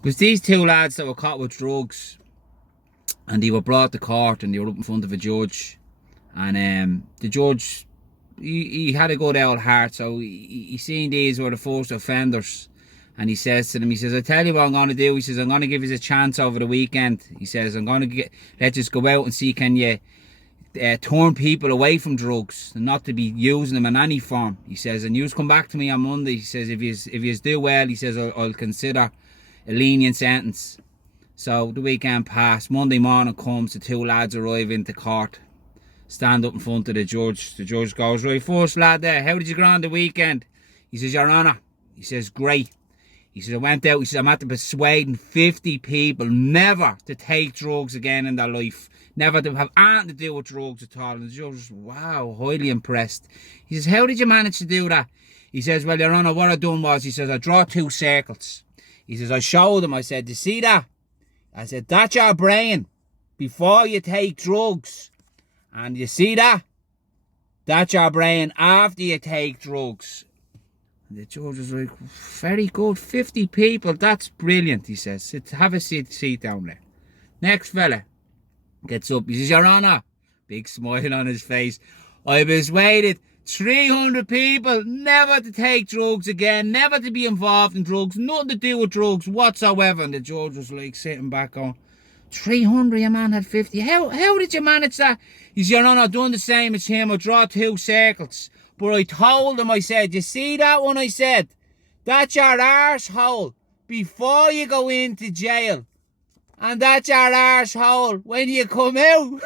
Because these two lads that were caught with drugs and they were brought to court and they were up in front of a judge. And the judge, he had a good old heart, so he seen these were the first offenders. And he says to them, he says, I tell you what I'm going to do. He says, I'm going to give you a chance over the weekend. He says, I'm going to let's just go out and see, can you turn people away from drugs and not to be using them in any form. He says, and you come back to me on Monday. He says, if you do well, he says, I'll consider a lenient sentence. So the weekend passed. Monday morning comes, the two lads arrive into court, stand up in front of the judge. The judge goes, right, first lad there, how did you go on the weekend? He says, Your Honour. He says, great. He says, I went out, he says, I'm after persuading 50 people never to take drugs again in their life. Never to have anything to do with drugs at all. And the judge was, wow, highly impressed. He says, how did you manage to do that? He says, well, Your Honour, what I done was, he says, I draw 2 circles. He says, I showed him, I said, you see that? I said, that's your brain before you take drugs. And you see that? That's your brain after you take drugs. And the judge was like, very good, 50 people, that's brilliant, he says. Have a seat down there. Next fella gets up, he says, Your Honour, big smile on his face, I persuaded 300 people never to take drugs again, never to be involved in drugs, nothing to do with drugs whatsoever. And the judge was like sitting back going, 300, your man had 50. How did you manage that? He said, Your Honour, I've done the same as him. I draw 2 circles. But I told him, I said, you see that one? I said, that's your arsehole before you go into jail. And that's your arsehole when you come out.